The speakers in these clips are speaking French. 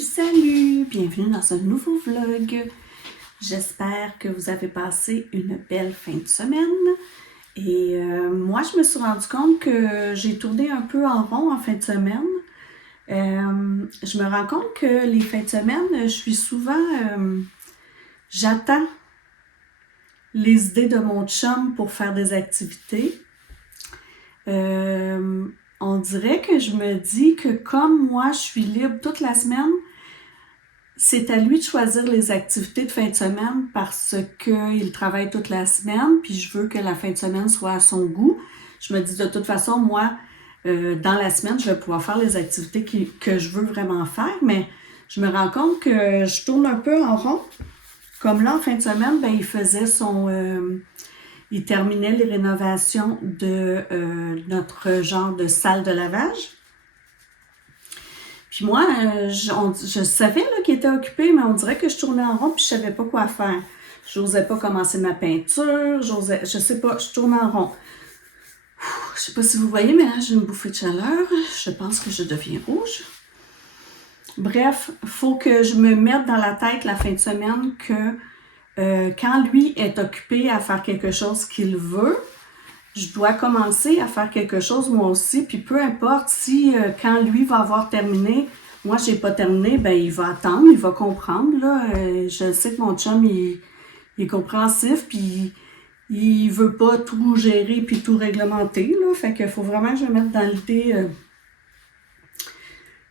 Salut! Bienvenue dans un nouveau vlog. J'espère que vous avez passé une belle fin de semaine. Et moi, je me suis rendu compte que j'ai tourné un peu en rond en fin de semaine. Je me rends compte que les fins de semaine, je suis souvent... j'attends les idées de mon chum pour faire des activités. On dirait que je me dis que comme moi, je suis libre toute la semaine, c'est à lui de choisir les activités de fin de semaine parce qu'il travaille toute la semaine, puis je veux que la fin de semaine soit à son goût. Je me dis de toute façon, moi, dans la semaine, je vais pouvoir faire les activités que je veux vraiment faire, mais je me rends compte que je tourne un peu en rond. Comme là, en fin de semaine, ben, il faisait il terminait les rénovations de notre genre de salle de lavage. Puis moi, je savais qu'il était occupé, mais on dirait que je tournais en rond puis je savais pas quoi faire. J'osais pas commencer ma peinture, je sais pas, je tourne en rond. Je sais pas si vous voyez, mais là, j'ai une bouffée de chaleur. Je pense que je deviens rouge. Bref, il faut que je me mette dans la tête la fin de semaine que quand lui est occupé à faire quelque chose qu'il veut, je dois commencer à faire quelque chose moi aussi. Puis peu importe si quand lui va avoir terminé, moi j'ai pas terminé, ben il va attendre, il va comprendre. Là. Je sais que mon chum il est compréhensif, puis il veut pas tout gérer puis tout réglementer. Là. Fait qu'il faut vraiment que je me mette dans l'idée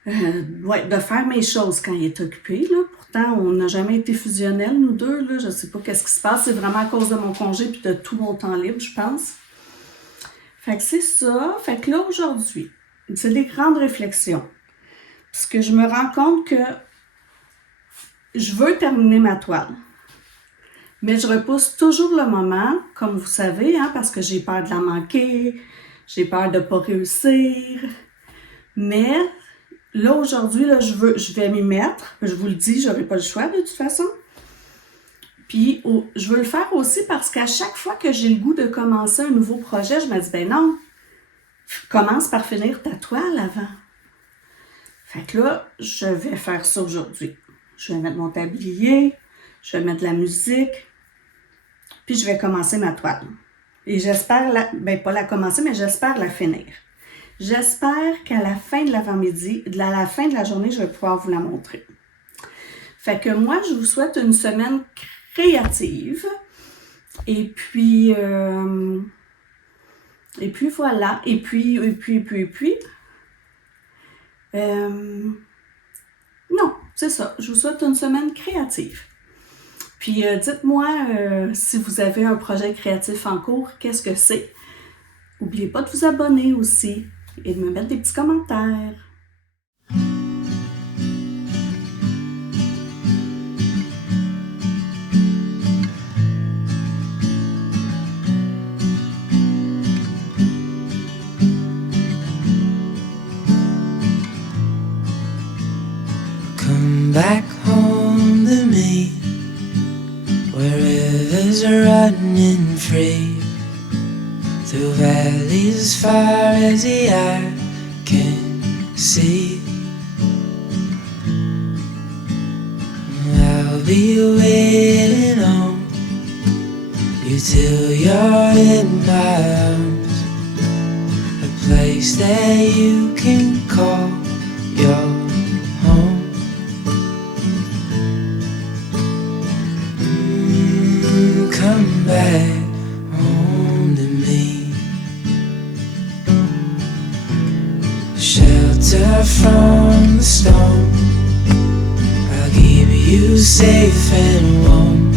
de faire mes choses quand il est occupé. Là. Pourtant, on n'a jamais été fusionnels, nous deux. Là. Je sais pas qu'est-ce qui se passe. C'est vraiment à cause de mon congé puis de tout mon temps libre, je pense. Fait que c'est ça. Fait que là, aujourd'hui, c'est des grandes réflexions. Parce que je me rends compte que je veux terminer ma toile. Mais je repousse toujours le moment, comme vous savez, hein, parce que j'ai peur de la manquer, j'ai peur de ne pas réussir. Mais là, aujourd'hui, là, je vais m'y mettre. Je vous le dis, je n'aurai pas le choix de toute façon. Puis, je veux le faire aussi parce qu'à chaque fois que j'ai le goût de commencer un nouveau projet, je me dis, ben non, commence par finir ta toile avant. Fait que là, je vais faire ça aujourd'hui. Je vais mettre mon tablier, je vais mettre de la musique, puis je vais commencer ma toile. Et j'espère, pas la commencer, mais j'espère la finir. J'espère qu'à la fin de l'avant-midi, à la fin de la journée, je vais pouvoir vous la montrer. Fait que moi, je vous souhaite une semaine créative. Et puis voilà. Et puis. Non, c'est ça. Je vous souhaite une semaine créative. Puis dites-moi si vous avez un projet créatif en cours, qu'est-ce que c'est? N'oubliez pas de vous abonner aussi et de me mettre des petits commentaires. Come back home to me, where rivers are running free, through valleys as far as the eye can see. I'll be waiting on you till you're in my arms, a place that you can call your home. Come back home to me, shelter from the storm, I'll keep you safe and warm.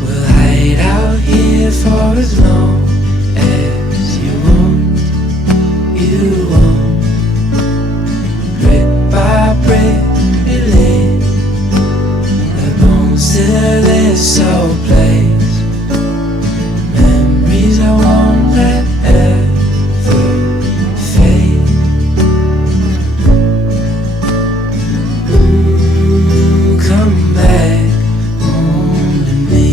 We'll hide out here for as long as you want, brick by brick we lay our bones to this old place. Memories I won't let ever fade. Come back home to me.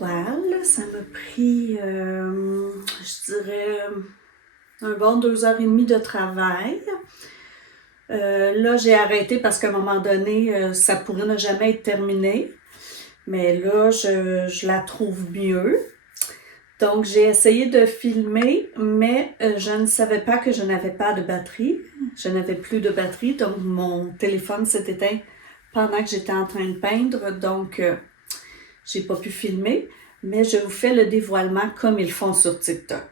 toile. Ça m'a pris, je dirais, un bon 2h30 de travail. Là, j'ai arrêté parce qu'à un moment donné, ça pourrait ne jamais être terminé. Mais là, je la trouve mieux. Donc, j'ai essayé de filmer, mais je ne savais pas que je n'avais pas de batterie. Je n'avais plus de batterie, donc mon téléphone s'est éteint pendant que j'étais en train de peindre. Donc, j'ai pas pu filmer, mais je vous fais le dévoilement comme ils font sur TikTok.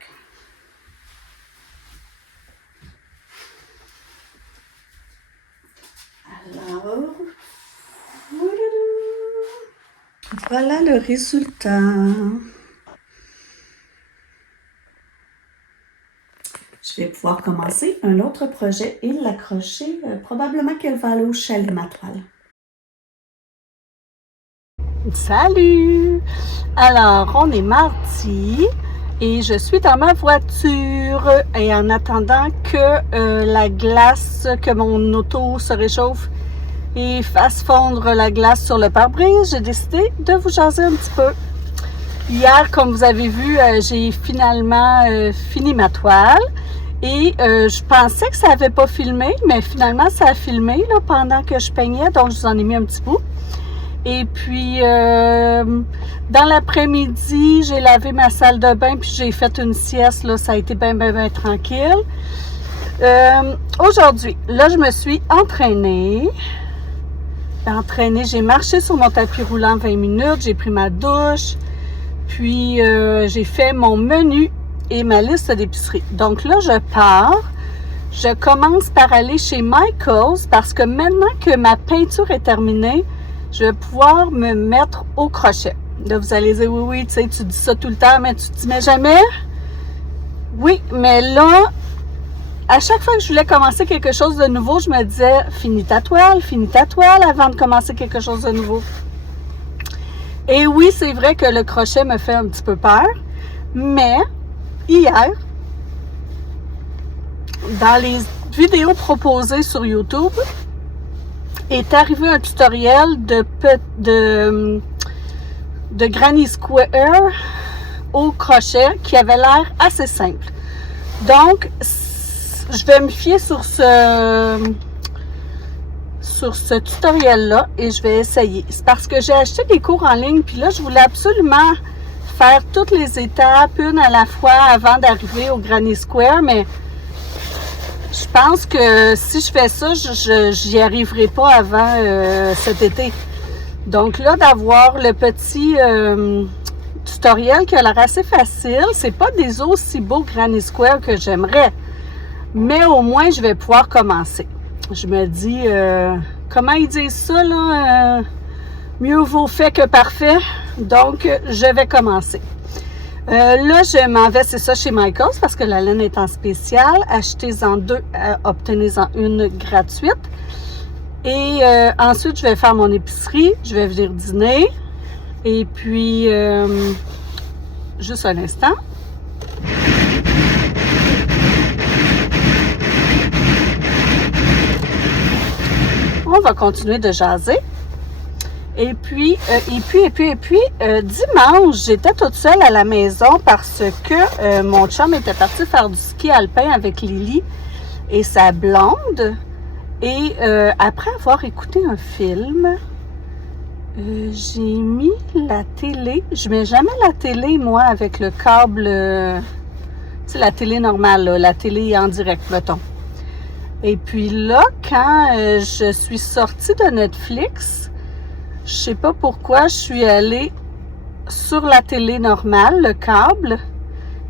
Alors, voilà le résultat. Je vais pouvoir commencer un autre projet et l'accrocher. Probablement qu'elle va aller au chalet, ma toile. Salut! Alors, on est mardi et je suis dans ma voiture et en attendant que la glace, que mon auto se réchauffe et fasse fondre la glace sur le pare-brise, j'ai décidé de vous jaser un petit peu. Hier, comme vous avez vu, j'ai finalement fini ma toile et je pensais que ça n'avait pas filmé, mais finalement ça a filmé là, pendant que je peignais, donc je vous en ai mis un petit bout. Et puis, dans l'après-midi, j'ai lavé ma salle de bain puis j'ai fait une sieste, là, ça a été bien tranquille. Aujourd'hui, là, je me suis entraînée, j'ai marché sur mon tapis roulant 20 minutes, j'ai pris ma douche, puis j'ai fait mon menu et ma liste d'épicerie. Donc là, je commence par aller chez Michaels parce que maintenant que ma peinture est terminée, je vais pouvoir me mettre au crochet. Là, vous allez dire, oui, tu sais, tu dis ça tout le temps, mais tu te dis, mais jamais. Oui, mais là, à chaque fois que je voulais commencer quelque chose de nouveau, je me disais, finis ta toile avant de commencer quelque chose de nouveau. Et oui, c'est vrai que le crochet me fait un petit peu peur, mais hier, dans les vidéos proposées sur YouTube, est arrivé un tutoriel de Granny Square au crochet qui avait l'air assez simple. Donc, je vais me fier sur ce tutoriel-là et je vais essayer. C'est parce que j'ai acheté des cours en ligne, puis là, je voulais absolument faire toutes les étapes, une à la fois, avant d'arriver au Granny Square, mais je pense que si je fais ça, j'y arriverai pas avant cet été. Donc là, d'avoir le petit tutoriel qui a l'air assez facile, c'est pas des aussi beaux Granny Square que j'aimerais, mais au moins je vais pouvoir commencer. Je me dis, comment ils disent ça là, mieux vaut fait que parfait, donc je vais commencer. Là, je m'en vais, c'est ça, chez Michaels parce que la laine est en spécial. Achetez-en 2, obtenez-en une gratuite. Et ensuite, je vais faire mon épicerie. Je vais venir dîner. Et puis, juste un instant. On va continuer de jaser. Et puis, dimanche, j'étais toute seule à la maison parce que mon chum était parti faire du ski alpin avec Lily et sa blonde. Et après avoir écouté un film, j'ai mis la télé. Je mets jamais la télé, moi, avec le câble, tu sais, la télé normale, là, la télé en direct, mettons. Et puis là, quand je suis sortie de Netflix, je sais pas pourquoi, je suis allée sur la télé normale, le câble,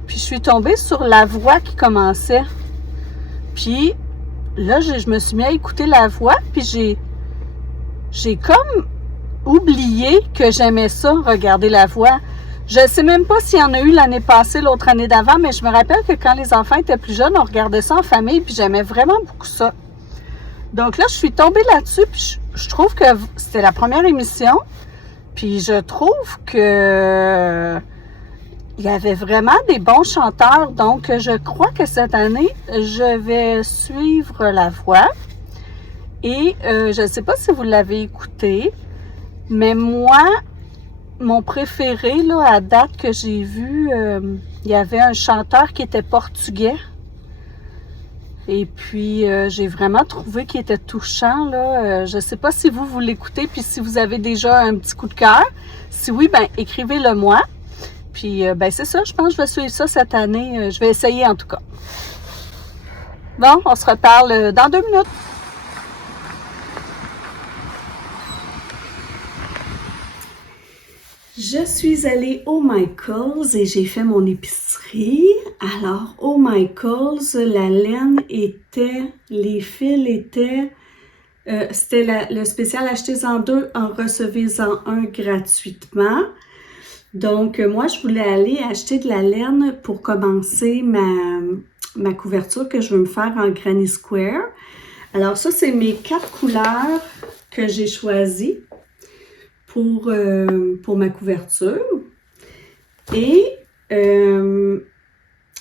puis je suis tombée sur La Voix qui commençait. Puis là, je me suis mis à écouter La Voix, puis j'ai comme oublié que j'aimais ça, regarder La Voix. Je sais même pas s'il y en a eu l'année passée, l'autre année d'avant, mais je me rappelle que quand les enfants étaient plus jeunes, on regardait ça en famille, puis j'aimais vraiment beaucoup ça. Donc là, je suis tombée là-dessus, puis je trouve que c'était la première émission, puis je trouve que il y avait vraiment des bons chanteurs. Donc, je crois que cette année, je vais suivre La Voix. Et je ne sais pas si vous l'avez écouté, mais moi, mon préféré, là, à date que j'ai vu, il y avait un chanteur qui était portugais. Et puis, j'ai vraiment trouvé qu'il était touchant, là. Je sais pas si vous l'écoutez, puis si vous avez déjà un petit coup de cœur. Si oui, ben écrivez-le moi. Puis, ben c'est ça, je pense que je vais suivre ça cette année. Je vais essayer, en tout cas. Bon, on se reparle dans 2 minutes. Je suis allée au Michaels et j'ai fait mon épicerie. Alors, au Michaels, la laine était, les fils étaient, c'était le spécial achetez-en 2, en recevez-en un gratuitement. Donc, moi, je voulais aller acheter de la laine pour commencer ma couverture que je veux me faire en Granny Square. Alors, ça, c'est mes 4 couleurs que j'ai choisies pour ma couverture. Et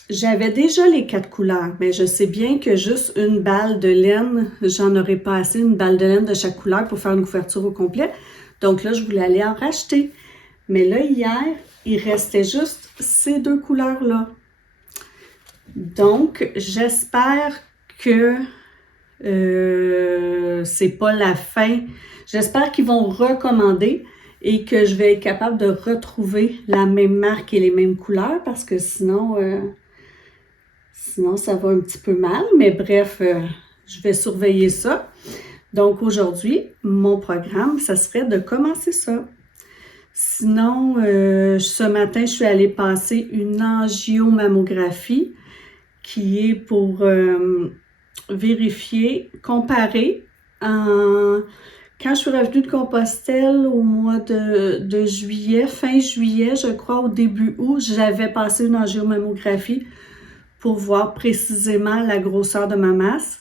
j'avais déjà les 4 couleurs, mais je sais bien que juste une balle de laine, j'en aurais pas assez, une balle de laine de chaque couleur pour faire une couverture au complet. Donc là, je voulais aller en racheter. Mais là, hier, il restait juste ces 2 couleurs-là. Donc, j'espère que c'est pas la fin. J'espère qu'ils vont recommander et que je vais être capable de retrouver la même marque et les mêmes couleurs parce que sinon ça va un petit peu mal. Mais bref, je vais surveiller ça. Donc aujourd'hui, mon programme, ça serait de commencer ça. Sinon, ce matin, je suis allée passer une angiomammographie qui est pour vérifier, comparer. Quand je suis revenue de Compostelle au mois de juillet, fin juillet, je crois, au début août, j'avais passé une angiomammographie pour voir précisément la grosseur de ma masse.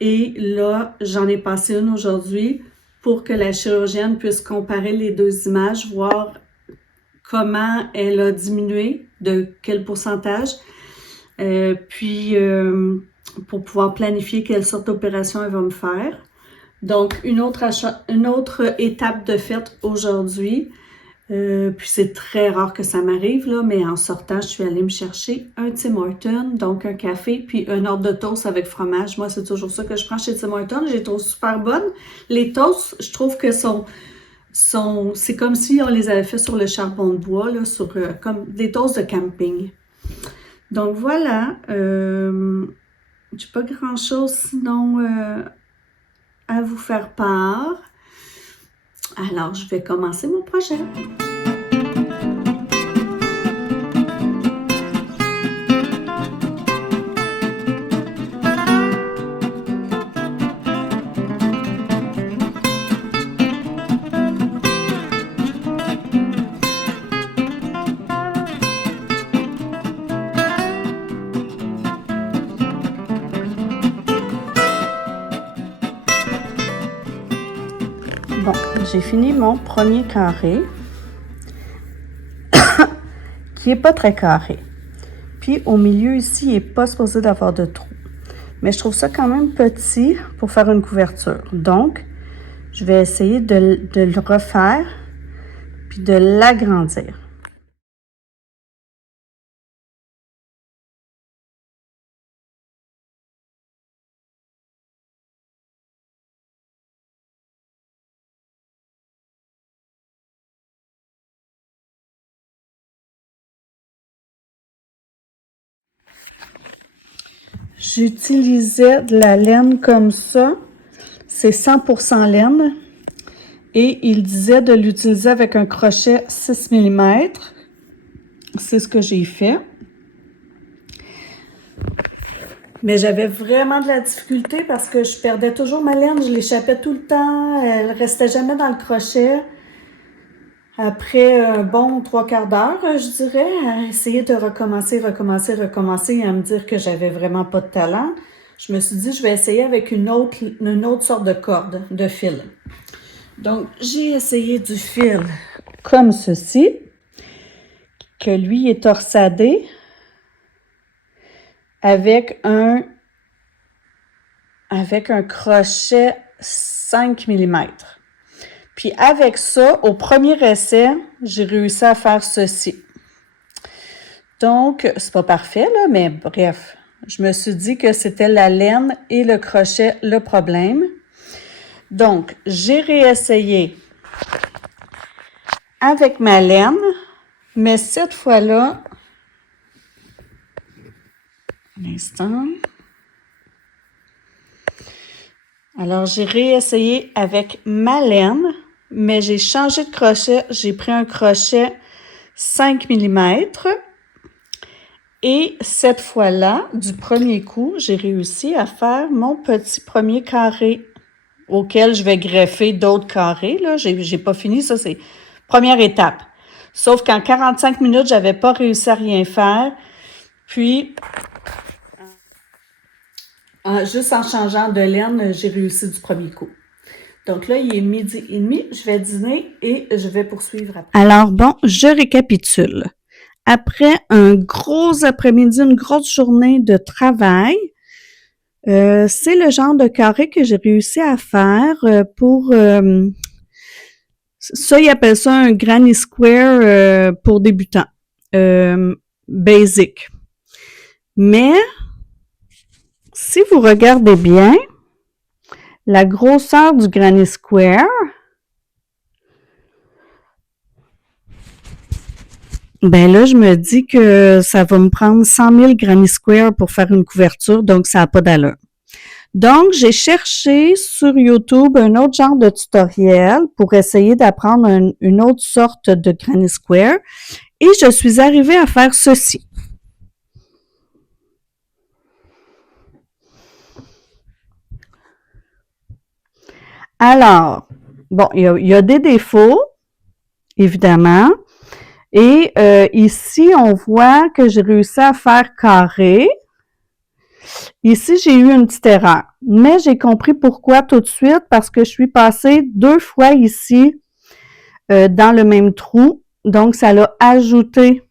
Et là, j'en ai passé une aujourd'hui pour que la chirurgienne puisse comparer les 2 images, voir comment elle a diminué, de quel pourcentage, puis pour pouvoir planifier quelle sorte d'opération elle va me faire. Donc, une autre étape de fête aujourd'hui. Puis c'est très rare que ça m'arrive, là, mais en sortant, je suis allée me chercher un Tim Hortons, donc un café, puis un ordre de toast avec fromage. Moi, c'est toujours ça que je prends chez Tim Hortons. Je les trouve super bonnes. Les toasts, je trouve que c'est comme si on les avait fait sur le charbon de bois, là, comme des toasts de camping. Donc voilà, j'ai pas grand-chose sinon à vous faire part. Alors, je vais commencer mon projet. Bon, j'ai fini mon premier carré, qui n'est pas très carré. Puis au milieu ici, il n'est pas supposé d'avoir de trou. Mais je trouve ça quand même petit pour faire une couverture. Donc, je vais essayer de le refaire, puis de l'agrandir. J'utilisais de la laine comme ça. C'est 100% laine. Et il disait de l'utiliser avec un crochet 6 mm. C'est ce que j'ai fait. Mais j'avais vraiment de la difficulté parce que je perdais toujours ma laine. Je l'échappais tout le temps. Elle restait jamais dans le crochet. Après un bon 3/4 d'heure, je dirais, à essayer de recommencer et à me dire que j'avais vraiment pas de talent, je me suis dit, je vais essayer avec une autre sorte de corde, de fil. Donc, j'ai essayé du fil comme ceci, que lui est torsadé avec un crochet 5 mm. Puis avec ça, au premier essai, j'ai réussi à faire ceci. Donc, c'est pas parfait, là, mais bref, je me suis dit que c'était la laine et le crochet le problème. Donc, j'ai réessayé avec ma laine, mais cette fois-là, un instant. Alors, j'ai réessayé avec ma laine, mais j'ai changé de crochet. J'ai pris un crochet 5 mm. Et cette fois-là, du premier coup, j'ai réussi à faire mon petit premier carré auquel je vais greffer d'autres carrés. Là, j'ai pas fini, ça c'est première étape. Sauf qu'en 45 minutes, j'avais pas réussi à rien faire. Puis, juste en changeant de laine, j'ai réussi du premier coup. Donc là, il est 12h30, je vais dîner et je vais poursuivre après. Alors bon, je récapitule. Après un gros après-midi, une grosse journée de travail, c'est le genre de carré que j'ai réussi à faire pour... ça, ils appellent ça un granny square pour débutants. Basic. Mais, si vous regardez bien, la grosseur du granny square, ben là, je me dis que ça va me prendre 100 000 granny square pour faire une couverture, donc ça n'a pas d'allure. Donc, j'ai cherché sur YouTube un autre genre de tutoriel pour essayer d'apprendre une autre sorte de granny square et je suis arrivée à faire ceci. Alors, bon, il y a des défauts, évidemment. Et ici, on voit que j'ai réussi à faire carré. Ici, j'ai eu une petite erreur. Mais j'ai compris pourquoi tout de suite, parce que je suis passée 2 fois ici dans le même trou. Donc, ça l'a ajouté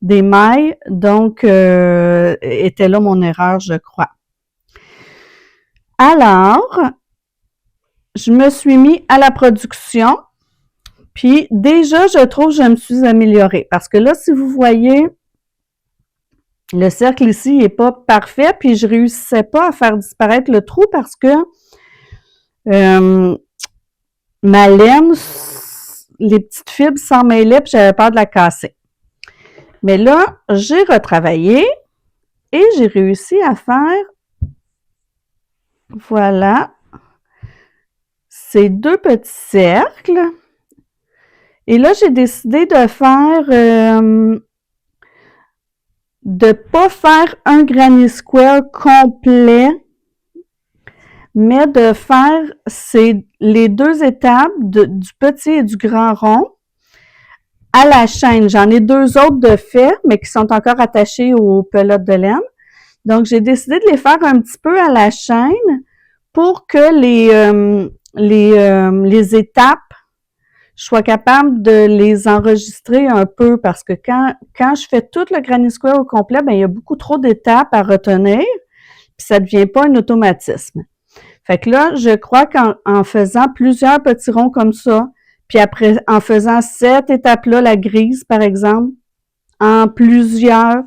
des mailles. Donc, était là mon erreur, je crois. Alors, je me suis mis à la production. Puis déjà, je trouve que je me suis améliorée. Parce que là, si vous voyez, le cercle ici n'est pas parfait. Puis je ne réussissais pas à faire disparaître le trou parce que ma laine, les petites fibres s'en mêlaient puis j'avais peur de la casser. Mais là, j'ai retravaillé et j'ai réussi à faire, voilà, ces 2 petits cercles. Et là, j'ai décidé de faire, de pas faire un granny square complet, mais de faire les 2 étapes du petit et du grand rond à la chaîne. J'en ai 2 autres de fait, mais qui sont encore attachés aux pelotes de laine. Donc, j'ai décidé de les faire un petit peu à la chaîne pour que les étapes, je sois capable de les enregistrer un peu parce que quand je fais tout le granny square au complet, ben il y a beaucoup trop d'étapes à retenir, puis ça ne devient pas un automatisme. Fait que là, je crois qu'en faisant plusieurs petits ronds comme ça, puis après, en faisant cette étape-là, la grise, par exemple, en plusieurs,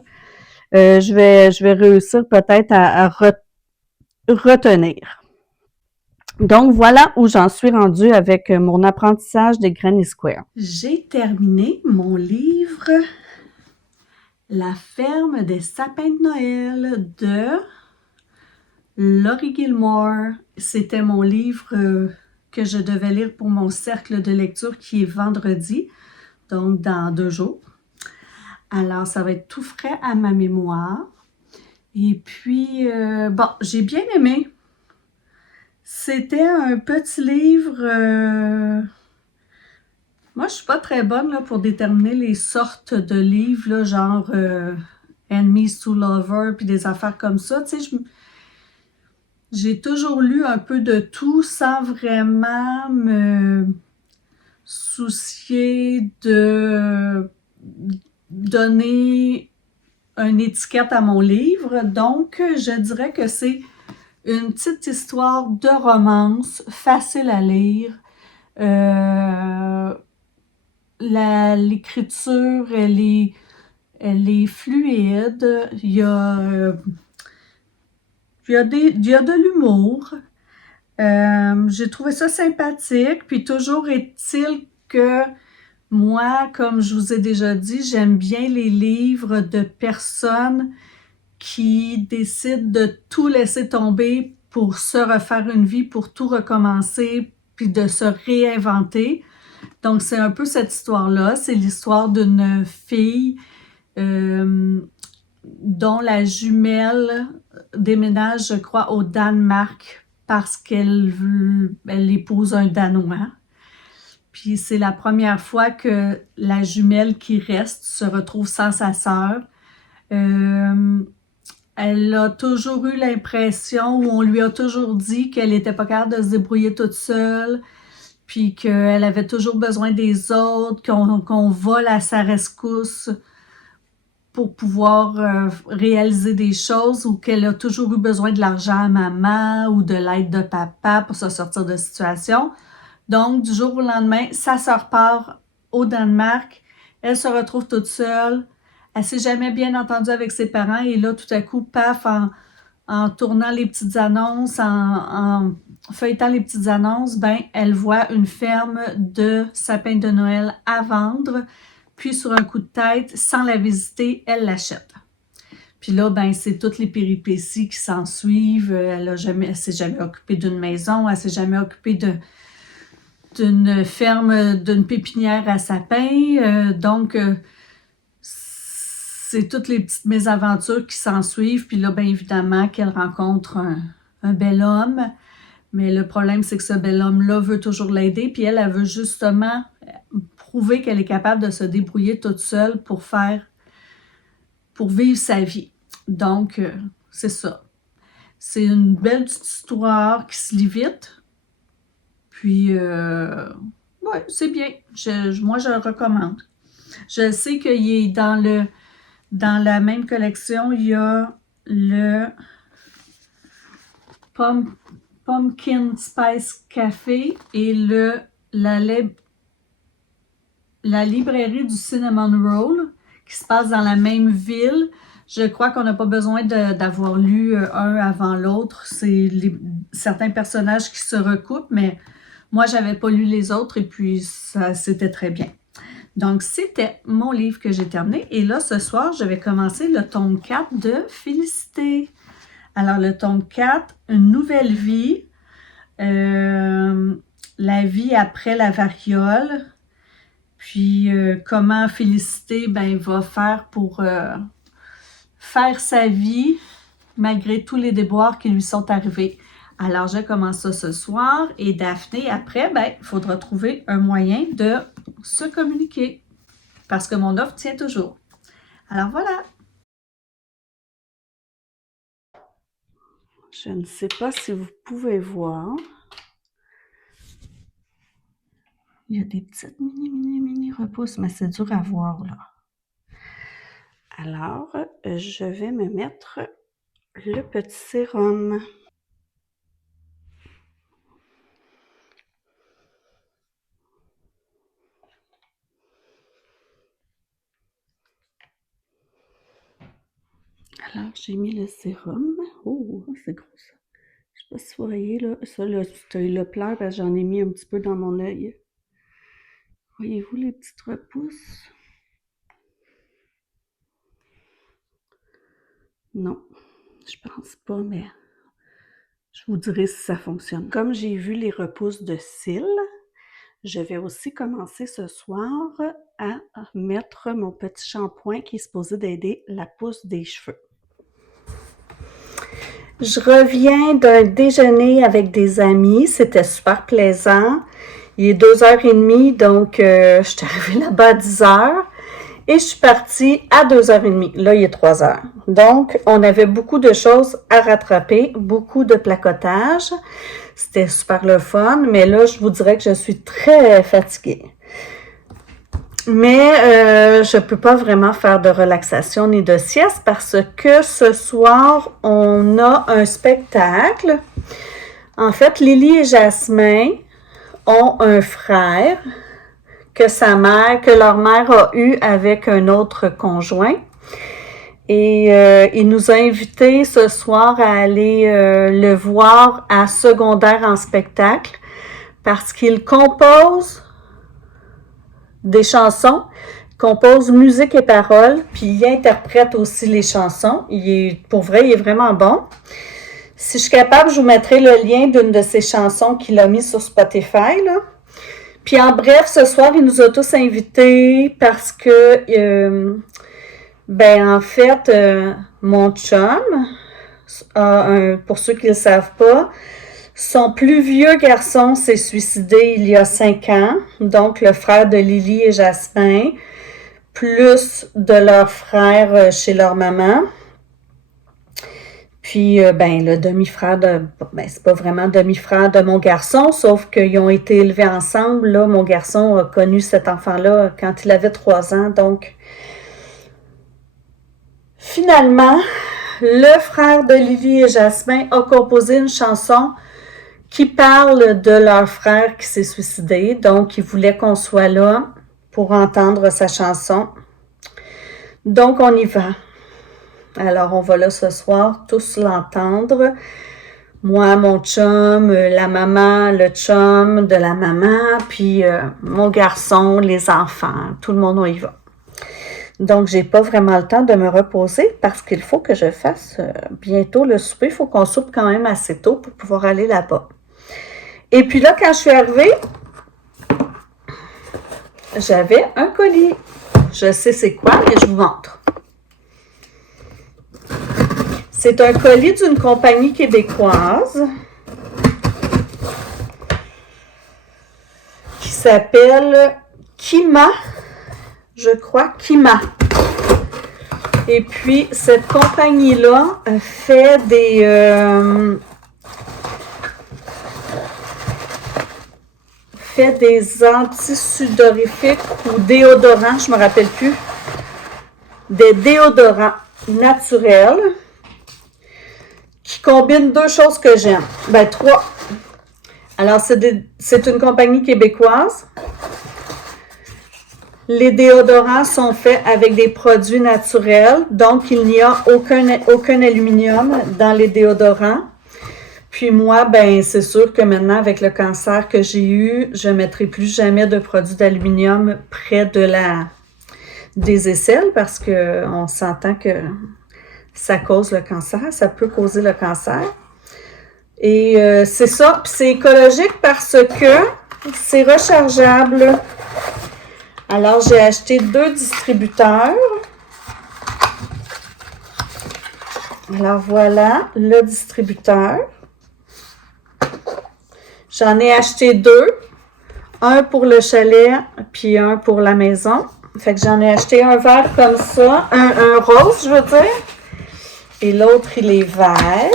je vais réussir peut-être à retenir. Donc, voilà où j'en suis rendue avec mon apprentissage des granny square. J'ai terminé mon livre La ferme des sapins de Noël de Laurie Gilmore. C'était mon livre que je devais lire pour mon cercle de lecture qui est vendredi, donc dans 2 jours. Alors, ça va être tout frais à ma mémoire. Et puis, bon, j'ai bien aimé. C'était un petit livre... Moi, je suis pas très bonne là, pour déterminer les sortes de livres, là, genre Enemies to Lovers, puis des affaires comme ça. Tu sais, j'ai toujours lu un peu de tout sans vraiment me soucier de donner une étiquette à mon livre. Donc, je dirais que c'est une petite histoire de romance, facile à lire, L'écriture, elle est fluide. Il y a de l'humour. J'ai trouvé ça sympathique. Puis toujours est-il que moi, comme je vous ai déjà dit, j'aime bien les livres de personnes qui décident de tout laisser tomber pour se refaire une vie, pour tout recommencer, puis de se réinventer. Donc, c'est un peu cette histoire-là. C'est l'histoire d'une fille dont la jumelle déménage, je crois, au Danemark parce qu'elle épouse un Danois. Puis c'est la première fois que la jumelle qui reste se retrouve sans sa sœur. Elle a toujours eu l'impression, ou on lui a toujours dit qu'elle n'était pas capable de se débrouiller toute seule, puis qu'elle avait toujours besoin des autres, qu'on vole à sa rescousse pour pouvoir réaliser des choses, ou qu'elle a toujours eu besoin de l'argent à maman ou de l'aide de papa pour se sortir de situation. Donc, du jour au lendemain, sa sœur part au Danemark, elle se retrouve toute seule, elle s'est jamais bien entendue avec ses parents, et là, tout à coup, paf, en tournant les petites annonces, en feuilletant les petites annonces, ben, elle voit une ferme de sapins de Noël à vendre, puis sur un coup de tête, sans la visiter, elle l'achète. Puis là, ben, c'est toutes les péripéties qui s'en suivent. Elle s'est jamais occupée d'une maison, elle s'est jamais occupée d'une ferme, d'une pépinière à sapins. Donc, c'est toutes les petites mésaventures qui s'en suivent. Puis là, bien évidemment, qu'elle rencontre un bel homme. Mais le problème, c'est que ce bel homme-là veut toujours l'aider. Puis elle veut justement prouver qu'elle est capable de se débrouiller toute seule pour vivre sa vie. Donc, c'est ça. C'est une belle petite histoire qui se lit vite. Puis, ouais, c'est bien. Moi, je le recommande. Je sais qu'il est dans la même collection, il y a le Pumpkin Spice Café et la librairie du Cinnamon Roll qui se passe dans la même ville. Je crois qu'on n'a pas besoin d'avoir lu un avant l'autre. C'est certains personnages qui se recoupent, mais moi, j'avais pas lu les autres et puis c'était très bien. Donc, c'était mon livre que j'ai terminé. Et là, ce soir, je vais commencer le tome 4 de Félicité. Alors, le tome 4, Une nouvelle vie. La vie après la variole. Puis, comment Félicité va faire pour faire sa vie malgré tous les déboires qui lui sont arrivés. Alors, je commence ça ce soir et Daphné, après, il faudra trouver un moyen de se communiquer parce que mon offre tient toujours. Alors, voilà. Je ne sais pas si vous pouvez voir. Il y a des petites mini repousses, mais c'est dur à voir, là. Alors, je vais me mettre le petit sérum. Alors, j'ai mis le sérum. Oh, c'est gros ça. Je sais pas si vous voyez, là. Ça, là, cet œil-là pleure parce que j'en ai mis un petit peu dans mon œil. Voyez-vous les petites repousses? Non, je pense pas, mais je vous dirai si ça fonctionne. Comme j'ai vu les repousses de cils, je vais aussi commencer ce soir à mettre mon petit shampoing qui est supposé d'aider la pousse des cheveux. Je reviens d'un déjeuner avec des amis, c'était super plaisant. Il est 2h30, donc je suis arrivée là-bas à 10h et je suis partie à 2h30. Là, il est 3h. Donc, on avait beaucoup de choses à rattraper, beaucoup de placotage. C'était super le fun, mais là, je vous dirais que je suis très fatiguée. Mais je peux pas vraiment faire de relaxation ni de sieste parce que ce soir, on a un spectacle. En fait, Lily et Jasmin ont un frère que leur mère a eu avec un autre conjoint. Et il nous a invités ce soir à aller le voir à secondaire en spectacle parce qu'il compose des chansons, compose musique et paroles, puis il interprète aussi les chansons. Pour vrai, il est vraiment bon. Si je suis capable, je vous mettrai le lien d'une de ses chansons qu'il a mis sur Spotify, là. Puis en bref, ce soir, il nous a tous invités parce que en fait, mon chum, pour ceux qui ne le savent pas, son plus vieux garçon s'est suicidé il y a 5 ans, donc le frère de Lily et Jasmin, plus de leur frère chez leur maman. Puis, le demi-frère c'est pas vraiment demi-frère de mon garçon, sauf qu'ils ont été élevés ensemble. Là, mon garçon a connu cet enfant-là quand il avait 3 ans, donc... Finalement, le frère de Lily et Jasmin a composé une chanson qui parle de leur frère qui s'est suicidé. Donc, il voulait qu'on soit là pour entendre sa chanson. Donc, on y va. Alors, on va là ce soir, tous l'entendre. Moi, mon chum, la maman, le chum de la maman, puis mon garçon, les enfants. Tout le monde, on y va. Donc, j'ai pas vraiment le temps de me reposer parce qu'il faut que je fasse bientôt le souper. Il faut qu'on soupe quand même assez tôt pour pouvoir aller là-bas. Et puis là, quand je suis arrivée, j'avais un colis. Je sais c'est quoi, mais je vous montre. C'est un colis d'une compagnie québécoise qui s'appelle Kima. Je crois Kima. Et puis, cette compagnie-là fait des antisudorifiques ou déodorants, je ne me rappelle plus. Des déodorants naturels qui combinent 2 choses que j'aime. 3. Alors, c'est une compagnie québécoise. Les déodorants sont faits avec des produits naturels, donc il n'y a aucun aluminium dans les déodorants. Puis moi, c'est sûr que maintenant, avec le cancer que j'ai eu, je ne mettrai plus jamais de produits d'aluminium près des aisselles parce qu'on s'entend que ça cause le cancer, ça peut causer le cancer. Et c'est ça, puis c'est écologique parce que c'est rechargeable. Alors, j'ai acheté 2 distributeurs. Alors, voilà le distributeur. J'en ai acheté 2. Un pour le chalet, puis un pour la maison. Fait que j'en ai acheté un vert comme ça. Un rose, je veux dire. Et l'autre, il est vert.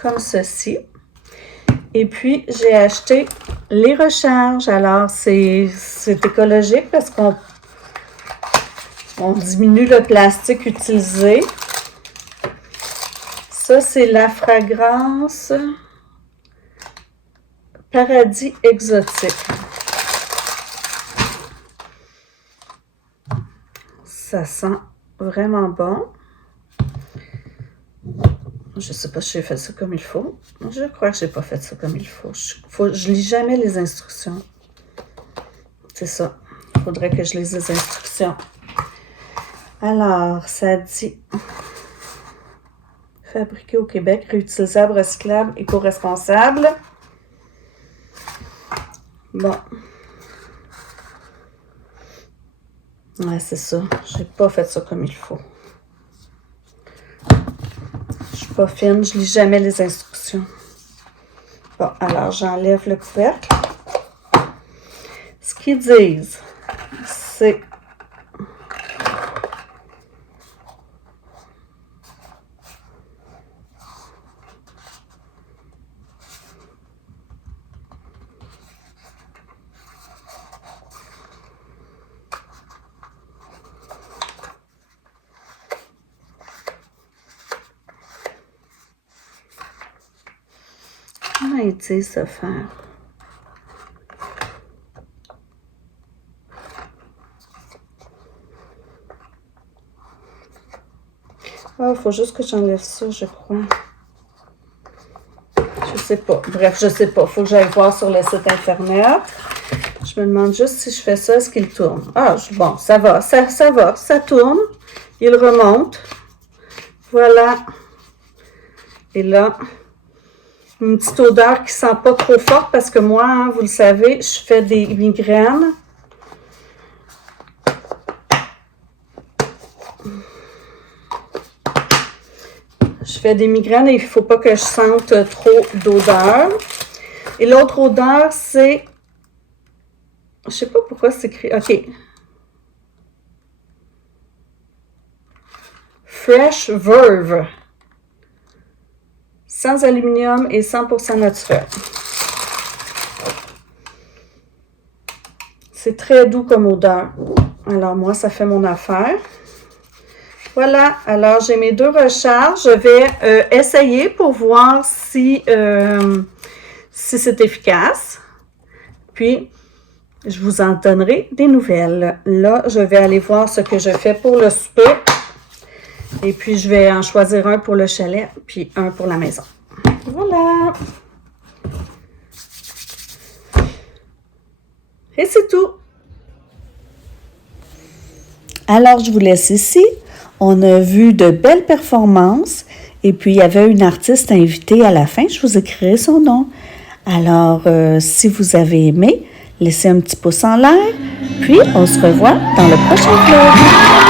Comme ceci. Et puis, j'ai acheté les recharges. Alors, c'est écologique parce qu'on diminue le plastique utilisé. Ça, c'est la fragrance Paradis Exotique. Ça sent vraiment bon. Je ne sais pas si j'ai fait ça comme il faut. Je crois que je n'ai pas fait ça comme il faut. Je lis jamais les instructions. C'est ça. Il faudrait que je lise les instructions. Alors, ça dit fabriqué au Québec, réutilisable, recyclable, éco-responsable. Bon. Ouais, c'est ça. J'ai pas fait ça comme il faut. Je suis pas fine, je lis jamais les instructions. Bon, alors j'enlève le couvercle. Ce qu'ils disent, c'est scintille, ce fer. Ah, il faut juste que j'enlève ça, je crois. Je sais pas. Bref, je sais pas. Il faut que j'aille voir sur le site internet. Je me demande juste si je fais ça, est-ce qu'il tourne? Ah, bon, ça va, ça va, ça tourne. Il remonte. Voilà. Et là, une petite odeur qui sent pas trop forte parce que moi, hein, vous le savez, je fais des migraines. Je fais des migraines et il ne faut pas que je sente trop d'odeur. Et l'autre odeur, c'est... Je ne sais pas pourquoi c'est écrit... OK. Fresh Verve. Sans aluminium et 100% naturel. C'est très doux comme odeur. Alors moi, ça fait mon affaire. Voilà, alors j'ai mes 2 recharges. Je vais essayer pour voir si c'est efficace. Puis, je vous en donnerai des nouvelles. Là, je vais aller voir ce que je fais pour le souper. Et puis, je vais en choisir un pour le chalet, puis un pour la maison. Voilà. Et c'est tout. Alors, je vous laisse ici. On a vu de belles performances. Et puis, il y avait une artiste invitée à la fin. Je vous écrirai son nom. Alors, si vous avez aimé, laissez un petit pouce en l'air. Puis, on se revoit dans le prochain vlog.